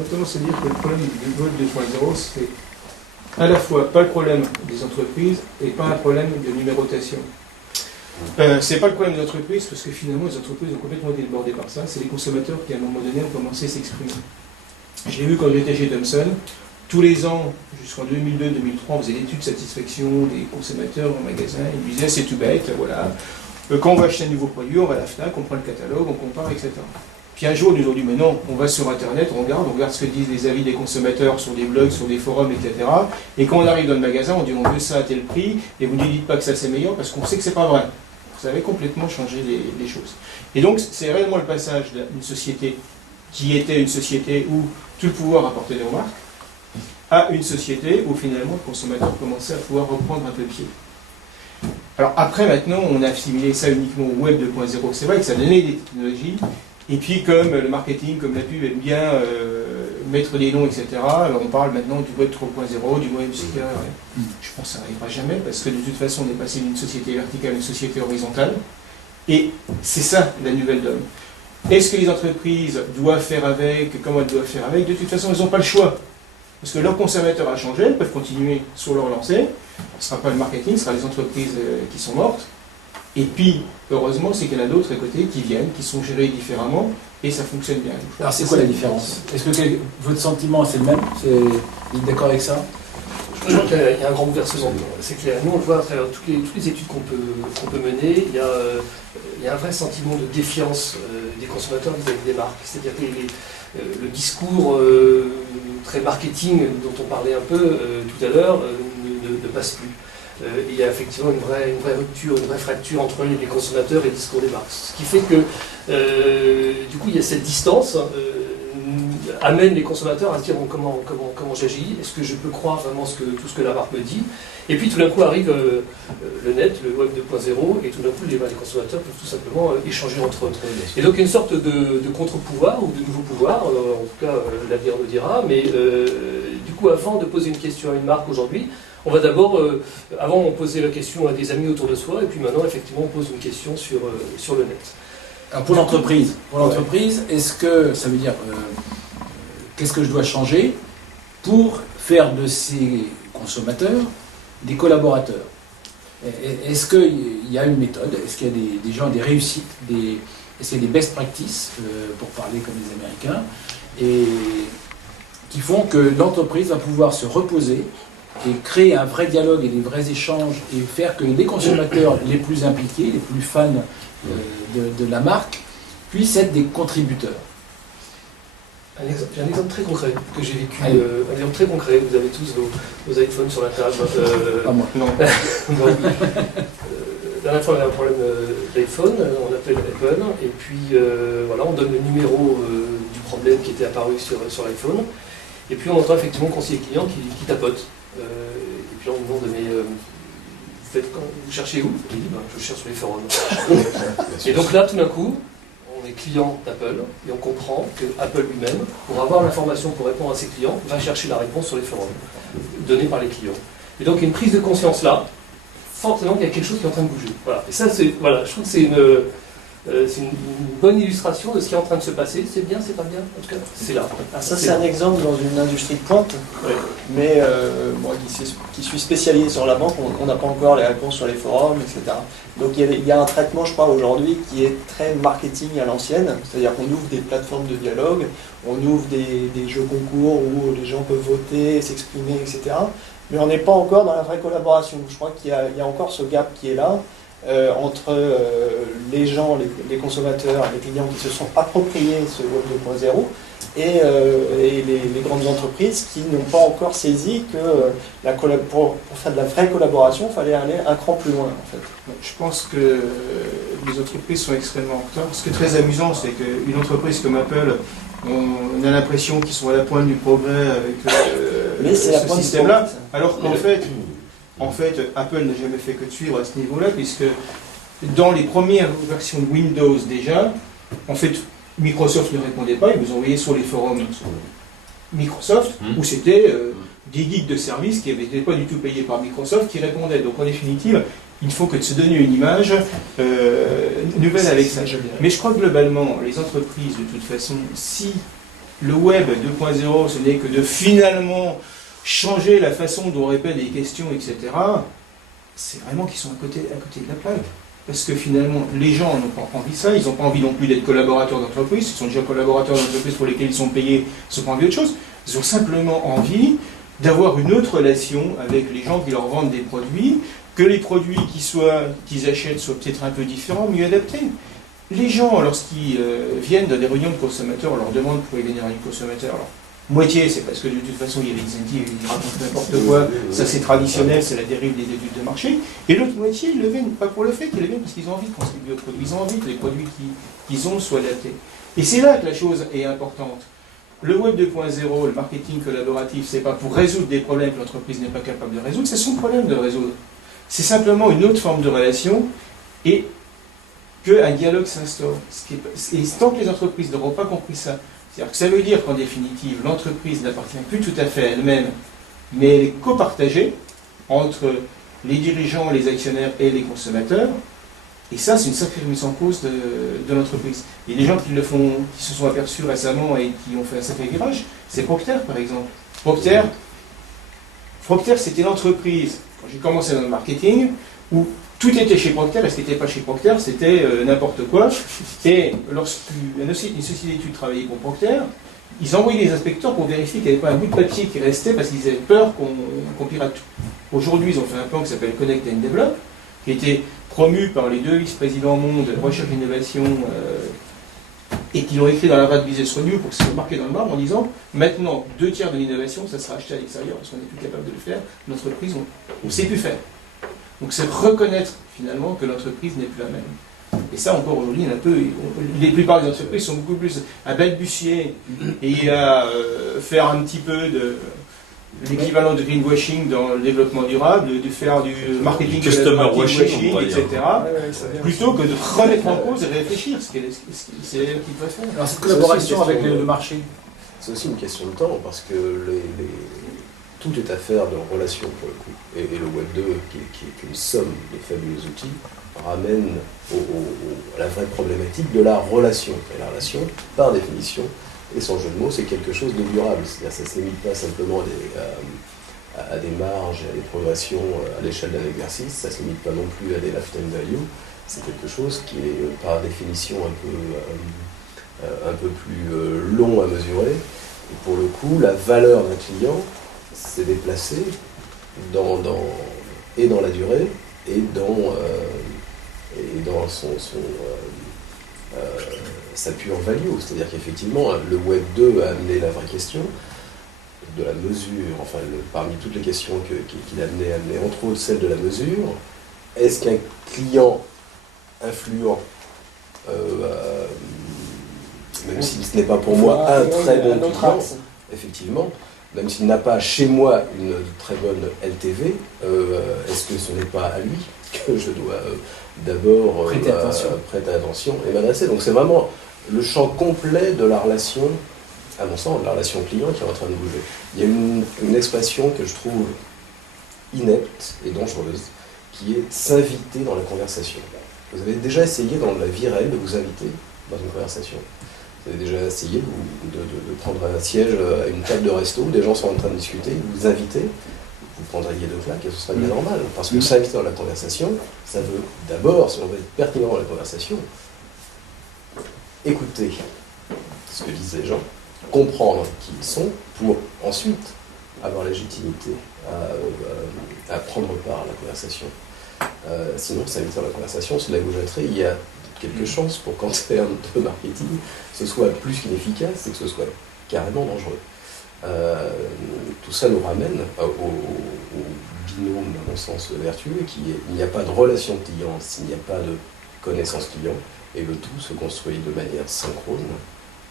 j'aurais tendance à dire que le problème du web 2.0, c'est à la fois pas le problème des entreprises et pas un problème de numérotation. C'est pas le problème des entreprises, parce que finalement les entreprises ont complètement été débordées par ça, c'est les consommateurs qui à un moment donné ont commencé à s'exprimer. Je l'ai vu quand j'étais chez Thomson, tous les ans, jusqu'en 2002-2003, on faisait l'étude de satisfaction des consommateurs en magasin, ils disaient c'est tout bête, voilà. Quand on va acheter un nouveau produit, on va à la FNAC, on prend le catalogue, on compare, etc. Puis un jour, ils nous ont dit, mais non, on va sur Internet, on regarde ce que disent les avis des consommateurs sur des blogs, sur des forums, etc. Et quand on arrive dans le magasin, on dit, on veut ça à tel prix, et vous ne dites pas que ça c'est meilleur, parce qu'on sait que c'est pas vrai. Vous avez complètement changé les choses. Et donc, c'est réellement le passage d'une société qui était une société où tout le pouvoir appartenait aux marques, à une société où finalement le consommateur commençait à pouvoir reprendre un peu pied. Alors après, maintenant, on a assimilé ça uniquement au web 2.0. C'est vrai que ça donnait des technologies, et puis comme le marketing, comme la pub aime bien mettre des noms, etc., alors on parle maintenant du web 3.0, du web supérieur. Je pense que ça n'arrivera jamais, parce que de toute façon, on est passé d'une société verticale à une société horizontale, et c'est ça la nouvelle donne. Est-ce que les entreprises doivent faire avec, comment elles doivent faire avec? De toute façon, elles n'ont pas le choix. Parce que leur consommateur a changé, elles peuvent continuer sur leur lancée. Ce ne sera pas le marketing, ce sera les entreprises qui sont mortes. Et puis, heureusement, c'est qu'il y en a d'autres à côté qui viennent, qui sont gérés différemment, et ça fonctionne bien. Alors c'est quoi la différence? Est-ce que votre sentiment c'est le même? Vous êtes d'accord avec ça? Je pense qu'il y a un grand bouleversement. C'est clair. Nous, on le voit à travers toutes les études qu'on peut mener. Il y a un vrai sentiment de défiance des consommateurs vis-à-vis des marques. C'est-à-dire que le discours très marketing dont on parlait un peu tout à l'heure ne passe plus. Il y a effectivement une vraie rupture, une vraie fracture entre les consommateurs et le discours des marques. Ce qui fait que, du coup, il y a cette distance amène les consommateurs à se dire bon, comment j'agis, est-ce que je peux croire vraiment tout ce que la marque me dit, et puis tout d'un coup arrive le net, le web 2.0, et tout d'un coup les consommateurs peuvent tout simplement échanger entre eux. Et donc une sorte de contre-pouvoir, ou de nouveau pouvoir, en tout cas l'avenir nous dira, mais du coup avant de poser une question à une marque aujourd'hui, on va d'abord, avant on posait la question à des amis autour de soi, et puis maintenant effectivement on pose une question sur le net. Alors pour l'entreprise, est-ce que ça veut dire qu'est-ce que je dois changer pour faire de ces consommateurs des collaborateurs? Est-ce qu'il y a une méthode? Est-ce qu'il y a des gens, des réussites, est-ce qu'il y a des best practices, pour parler comme les Américains, et qui font que l'entreprise va pouvoir se reposer et créer un vrai dialogue et des vrais échanges et faire que les consommateurs les plus impliqués, les plus fans de la marque, puissent être des contributeurs? J'ai un exemple très concret que j'ai vécu. Un exemple très concret, vous avez tous vos iPhones sur la table. Pas moi. Non. La dernière fois, on a un problème d'iPhone, on appelle Apple, et puis voilà, on donne le numéro du problème qui était apparu sur l'iPhone, et puis on entend effectivement le conseiller client qui tapote. Et puis on nous demande, mais vous cherchez où? Il dit, je cherche sur les forums. Et donc là, tout d'un coup, on est client d'Apple et on comprend que Apple lui-même, pour avoir l'information pour répondre à ses clients, va chercher la réponse sur les forums donnés par les clients. Et donc une prise de conscience là, forcément qu'il y a quelque chose qui est en train de bouger. Voilà. Et ça, je trouve que c'est une bonne illustration de ce qui est en train de se passer. C'est bien, c'est pas bien, en tout cas, c'est là. Alors ça, c'est un exemple dans une industrie de pointe, ouais. Mais moi qui suis spécialisé sur la banque, on n'a pas encore les réponses sur les forums, etc. Donc il y a un traitement, je crois, aujourd'hui qui est très marketing à l'ancienne, c'est-à-dire qu'on ouvre des plateformes de dialogue, on ouvre des jeux concours où les gens peuvent voter, s'exprimer, etc. Mais on n'est pas encore dans la vraie collaboration. Je crois qu'il y a encore ce gap qui est là, entre les gens, les consommateurs, les clients qui se sont appropriés ce Web 2.0 et les grandes entreprises qui n'ont pas encore saisi que pour faire de la vraie collaboration, il fallait aller un cran plus loin, en fait. Je pense que les entreprises sont extrêmement en retard. Ce qui est très amusant, c'est qu'une entreprise comme Apple, on a l'impression qu'ils sont à la pointe du progrès avec ce système-là, alors qu'en fait, Apple n'a jamais fait que de suivre à ce niveau-là, puisque dans les premières versions de Windows déjà, en fait, Microsoft ne répondait pas, ils vous envoyaient sur les forums Microsoft, où c'était des geeks de service qui n'étaient pas du tout payés par Microsoft qui répondaient. Donc en définitive, il faut que de se donner une image nouvelle avec ça. Mais je crois que globalement, les entreprises, de toute façon, si le web 2.0, ce n'est que de finalement changer la façon dont on répète des questions, etc., c'est vraiment qu'ils sont à côté de la plaque. Parce que finalement, les gens n'ont pas envie de ça, ils n'ont pas envie non plus d'être collaborateurs d'entreprise, ils sont déjà collaborateurs d'entreprise pour lesquels ils sont payés, ils n'ont pas envie d'autre chose. Ils ont simplement envie d'avoir une autre relation avec les gens qui leur vendent des produits, que les produits qu'ils achètent soient peut-être un peu différents, mieux adaptés. Les gens, lorsqu'ils viennent dans des réunions de consommateurs, on leur demande pourquoi ils viennent dans les consommateurs. Alors, moitié, c'est parce que de toute façon, il y a des incentives, ils racontent n'importe quoi, ça c'est traditionnel, c'est la dérive des études de marché. Et l'autre moitié, ils le viennent pas pour le fait, ils le viennent parce qu'ils ont envie de contribuer aux produits, ils ont envie que les produits qu'ils ont soient adaptés. Et c'est là que la chose est importante. Le web 2.0, le marketing collaboratif, c'est pas pour résoudre des problèmes que l'entreprise n'est pas capable de résoudre, c'est son problème de résoudre. C'est simplement une autre forme de relation et qu'un dialogue s'instaure. Et tant que les entreprises n'auront pas compris ça, c'est-à-dire que ça veut dire qu'en définitive, l'entreprise n'appartient plus tout à fait à elle-même, mais elle est copartagée entre les dirigeants, les actionnaires et les consommateurs. Et ça, c'est une sacrée mise en cause de l'entreprise. Et les gens qui se sont aperçus récemment et qui ont fait un sacré virage, c'est Procter, par exemple. Procter, c'était l'entreprise, quand j'ai commencé dans le marketing, où tout était chez Procter, et ce qui n'était pas chez Procter, c'était n'importe quoi. Et lorsqu'une société d'études travaillait pour Procter, ils envoyaient des inspecteurs pour vérifier qu'il n'y avait pas un bout de papier qui restait parce qu'ils avaient peur qu'on pirate tout. Aujourd'hui, ils ont fait un plan qui s'appelle Connect and Develop, qui a été promu par les 2 vice-présidents monde de recherche et d'innovation et qui l'ont écrit dans la rate Business Review pour que ce soit marqué dans le marbre en disant maintenant 2/3 de l'innovation ça sera acheté à l'extérieur parce qu'on n'est plus capable de le faire, l'entreprise on ne sait plus faire. Donc c'est reconnaître finalement que l'entreprise n'est plus la même. Et ça encore aujourd'hui, la plupart des entreprises sont beaucoup plus à balbutier et à faire un petit peu de l'équivalent de greenwashing dans le développement durable, de faire du marketing, customer washing, etc., plutôt que de remettre en cause et réfléchir ce qu'il doit faire. Alors cette collaboration avec le marché, c'est aussi une question de temps, parce que tout est affaire de relations pour le coup. Et le Web 2, qui est une somme de fabuleux outils, ramène à la vraie problématique de la relation. Et la relation, par définition, et sans jeu de mots, c'est quelque chose de durable. C'est-à-dire ça ne se limite pas simplement à des marges et à des progressions à l'échelle d'un exercice, ça ne se limite pas non plus à des lifetime value. C'est quelque chose qui est par définition un peu plus long à mesurer. Et pour le coup, la valeur d'un client s'est déplacée dans la durée et dans sa pure value. C'est-à-dire qu'effectivement, le Web 2 a amené la vraie question de la mesure, enfin, parmi toutes les questions qu'il a amené entre autres celle de la mesure. Est-ce qu'un client influent, même si ce n'est pas pour moi un très bon client, effectivement, même s'il n'a pas chez moi une très bonne LTV, est-ce que ce n'est pas à lui que je dois d'abord prêter attention et m'adresser? Donc c'est vraiment le champ complet de la relation, à mon sens, de la relation client qui est en train de bouger. Il y a une expression que je trouve inepte et dangereuse, qui est s'inviter dans la conversation. Vous avez déjà essayé dans la vie réelle de vous inviter dans une conversation? Vous avez déjà essayé de prendre un siège à une table de resto où des gens sont en train de discuter, vous invitez, vous prendriez 2 claques et ce serait bien normal. Parce que s'inviter dans la conversation, ça veut d'abord, si on veut être pertinent dans la conversation, écouter ce que disent les gens, comprendre qui ils sont, pour ensuite avoir légitimité à prendre part à la conversation. Sinon, s'inviter dans la conversation, c'est de la gaucherie. Il y a quelques chances pour qu'en termes de marketing, ce soit plus qu'inefficace et que ce soit carrément dangereux. Tout ça nous ramène au binôme, dans mon sens vertueux, qui est il n'y a pas de relation client s'il n'y a pas de connaissance client, et le tout se construit de manière synchrone,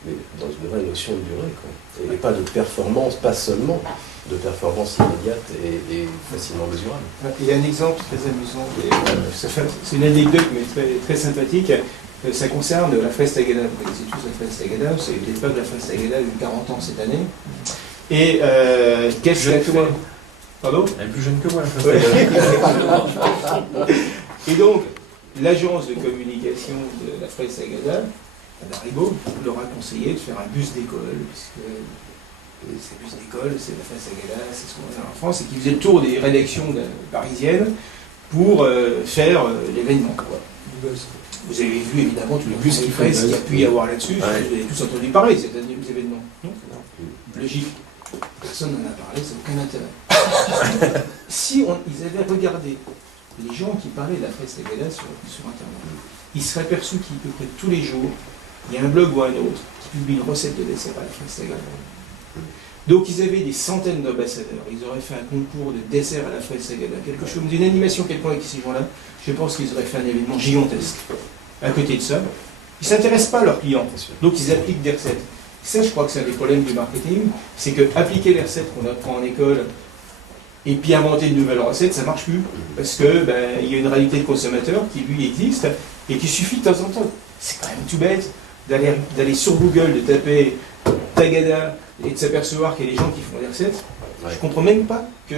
mais dans une vraie notion de durée, quoi. Et pas de performance, pas seulement de performance immédiate et facilement mesurable. Il y a un exemple très amusant, c'est une anecdote mais très, très sympathique. Ça concerne la fraise Tagada. Vous connaissez tous la fraise Tagada, c'est l'époque de la fraise Tagada, il y a eu 40 ans cette année. Et qu'est-ce qu'elle fait? Pardon? Elle est plus jeune que moi, la fraise Tagada. Et donc, l'agence de communication de la fraise Tagada Haribo leur a conseillé de faire un bus d'école, puisque ces bus d'école, c'est la face à gala, c'est ce qu'on a en France, et qui faisait le tour des rédactions parisiennes pour faire l'événement. Vous avez vu évidemment tous les bus qui presse qu'il y a pu y avoir là-dessus, vous avez tous entendu parler de cet événement, non? Logique. Personne n'en a parlé, ça n'a aucun intérêt. Si ils avaient regardé les gens qui parlaient de la fête à gala sur Internet, ils seraient aperçus qu'à peu près tous les jours, il y a un blog ou un autre qui publie une recette de dessert à la fête à gala. Donc ils avaient des centaines d'ambassadeurs, ils auraient fait un concours de dessert à la fête à gala, quelque chose, d'une animation quelconque avec ces gens-là, je pense qu'ils auraient fait un événement gigantesque. À côté de ça, ils ne s'intéressent pas à leurs clients, donc ils appliquent des recettes. Ça, je crois que c'est un des problèmes du marketing, c'est que appliquer les recettes qu'on apprend en école et puis inventer de nouvelles recettes, ça ne marche plus. Parce que y a une réalité de consommateur qui, lui, existe et qu'il suffit de temps en temps. C'est quand même tout bête d'aller sur Google, de taper Tagada et de s'apercevoir qu'il y a des gens qui font des recettes. Je ne comprends même pas qu'ils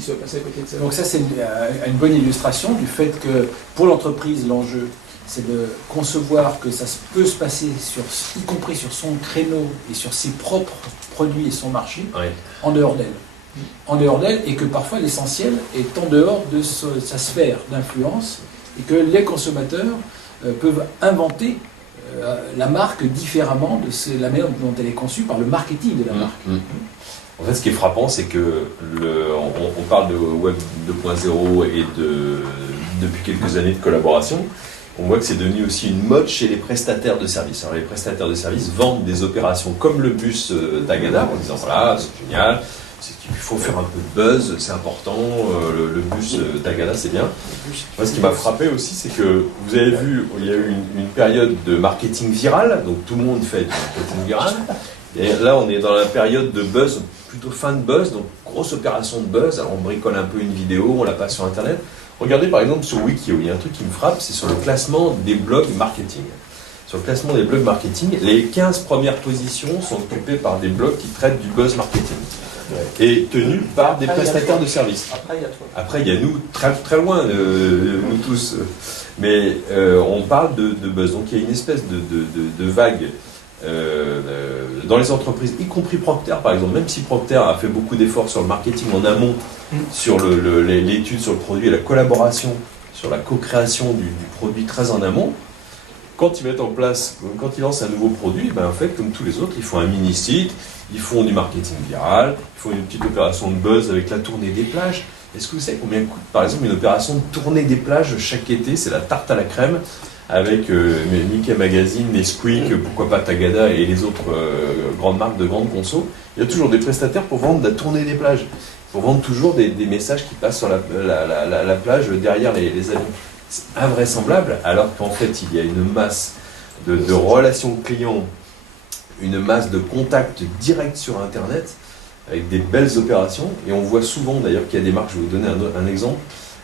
soient passés à côté de ça. Donc ça, c'est une bonne illustration du fait que pour l'entreprise, l'enjeu, c'est de concevoir que ça peut se passer, y compris sur son créneau et sur ses propres produits et son marché, en dehors d'elle. En dehors d'elle, et que parfois l'essentiel est en dehors de sa sphère d'influence, et que les consommateurs peuvent inventer la marque différemment de la manière dont elle est conçue par le marketing de la marque. En fait, ce qui est frappant, c'est que on parle de Web 2.0 et depuis quelques années de collaboration. On voit que c'est devenu aussi une mode chez les prestataires de services. Alors les prestataires de services vendent des opérations comme le bus Tagada en disant voilà, c'est génial, il faut faire un peu de buzz, c'est important, le bus Tagada c'est bien. Moi, ce qui m'a frappé aussi, c'est que vous avez vu, il y a eu une période de marketing viral, donc tout le monde fait du marketing viral. Et là, on est dans la période de buzz, plutôt fin de buzz, donc grosse opération de buzz. Alors on bricole un peu une vidéo, on la passe sur Internet. Regardez par exemple sur Wikio, il y a un truc qui me frappe, c'est sur le classement des blogs marketing. Sur le classement des blogs marketing, les 15 premières positions sont occupées par des blogs qui traitent du buzz marketing. Et tenus par des prestataires de services. Après, il y a nous, très, très loin, nous tous. Mais on parle de buzz. Donc il y a une espèce de vague dans les entreprises, y compris Procter par exemple, même si Procter a fait beaucoup d'efforts sur le marketing en amont, sur l'étude sur le produit et la collaboration sur la co-création du produit très en amont, quand ils mettent en place, quand ils lancent un nouveau produit, en fait, comme tous les autres, ils font un mini-site, ils font du marketing viral, ils font une petite opération de buzz avec la tournée des plages. Est-ce que vous savez combien coûte par exemple une opération de tournée des plages chaque été? C'est la tarte à la crème avec Mickey Magazine, Nesquik, pourquoi pas Tagada et les autres grandes marques de grande conso. Il y a toujours des prestataires pour vendre la tournée des plages, pour vendre toujours des messages qui passent sur la plage derrière les avions. C'est invraisemblable, alors qu'en fait il y a une masse de relations clients, une masse de contacts directs sur Internet, avec des belles opérations, et on voit souvent d'ailleurs qu'il y a des marques, je vais vous donner un exemple,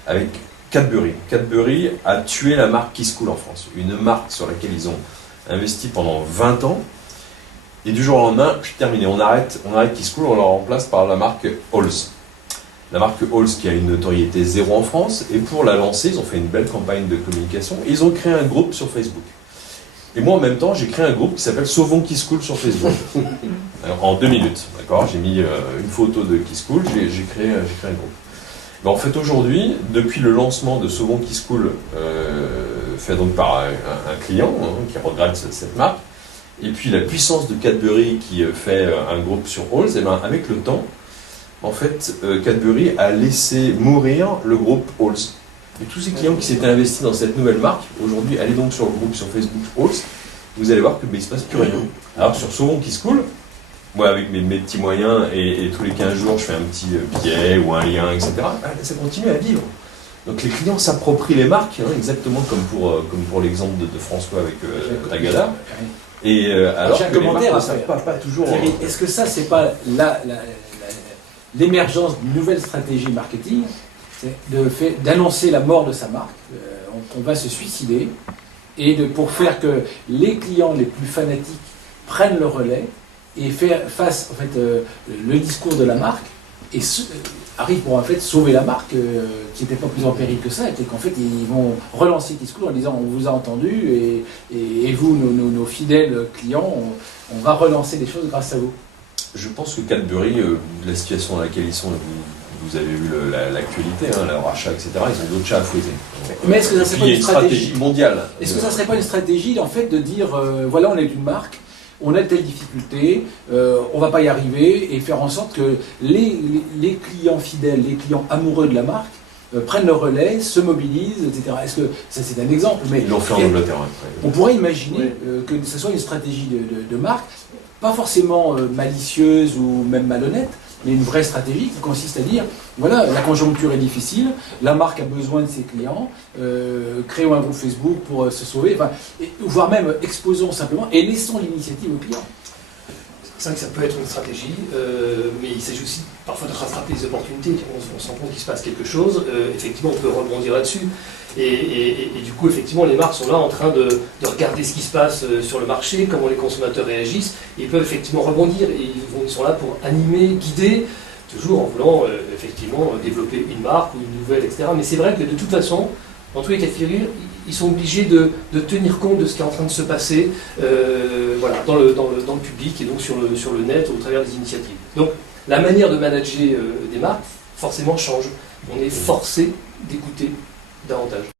avec Cadbury. Cadbury a tué la marque Kisscool en France, une marque sur laquelle ils ont investi pendant 20 ans, et du jour au lendemain, terminé, on arrête Kisscool, on la remplace par la marque Halls. La marque Halls qui a une notoriété zéro en France, et pour la lancer, ils ont fait une belle campagne de communication, et ils ont créé un groupe sur Facebook. Et moi, en même temps, j'ai créé un groupe qui s'appelle Sauvons Kisscool sur Facebook. Alors, en 2 minutes, d'accord. J'ai mis une photo de Kisscool, j'ai créé un groupe. Mais en fait, aujourd'hui, depuis le lancement de Sauvons Kisscool, fait donc par un client qui regrette cette marque, et puis la puissance de Cadbury qui fait un groupe sur Halls, et avec le temps, en fait, Cadbury a laissé mourir le groupe Halls. Et tous ces clients qui s'étaient investis dans cette nouvelle marque, aujourd'hui, allez donc sur le groupe sur Facebook Halls, vous allez voir qu'il ne se passe plus rien. Alors sur Sauvons Kisscool, moi avec mes petits moyens, et tous les 15 jours je fais un petit billet ou un lien, etc., ça continue à vivre. Donc les clients s'approprient les marques, exactement comme pour l'exemple de François avec Tagada. Et alors j'ai un que commentaire les marques pas toujours... Thierry, est-ce que ça, c'est pas l'émergence d'une nouvelle stratégie marketing, c'est d'annoncer la mort de sa marque, qu'on va se suicider, et pour faire que les clients les plus fanatiques prennent le relais et fassent en fait, le discours de la marque et arrivent pour en fait sauver la marque qui n'était pas plus en péril que ça, et qu'en fait ils vont relancer le discours en disant on vous a entendu et vous, nos fidèles clients, on va relancer les choses grâce à vous. Je pense que Cadbury, la situation dans laquelle ils sont, vous avez vu l'actualité, hein, leur rachat, etc., ils ont d'autres chats à fouetter. Mais est-ce que ça serait pas une stratégie mondiale? Est-ce que ça serait pas une stratégie en fait de dire voilà, on est une marque, on a telle difficulté, on va pas y arriver, et faire en sorte que les clients fidèles, les clients amoureux de la marque prennent le relais, se mobilisent, etc. Est-ce que ça c'est un exemple, mais ils l'ont fait en Angleterre. On pourrait imaginer que ce soit une stratégie de marque, pas forcément malicieuse ou même malhonnête, mais une vraie stratégie qui consiste à dire, voilà, la conjoncture est difficile, la marque a besoin de ses clients, créons un groupe Facebook pour se sauver, enfin, voire même exposons simplement et laissons l'initiative aux clients. C'est vrai que ça peut être une stratégie, mais il s'agit aussi parfois de rattraper les opportunités. On se rend compte qu'il se passe quelque chose, effectivement on peut rebondir là-dessus. Et du coup, effectivement, les marques sont là en train de regarder ce qui se passe sur le marché, comment les consommateurs réagissent, et ils peuvent effectivement rebondir. Et ils sont là pour animer, guider, toujours en voulant effectivement développer une marque ou une nouvelle, etc. Mais c'est vrai que de toute façon, dans tous les cas de figure, ils sont obligés de tenir compte de ce qui est en train de se passer voilà, dans le public et donc sur le net au travers des initiatives. Donc la manière de manager des marques forcément change. On est forcé d'écouter davantage.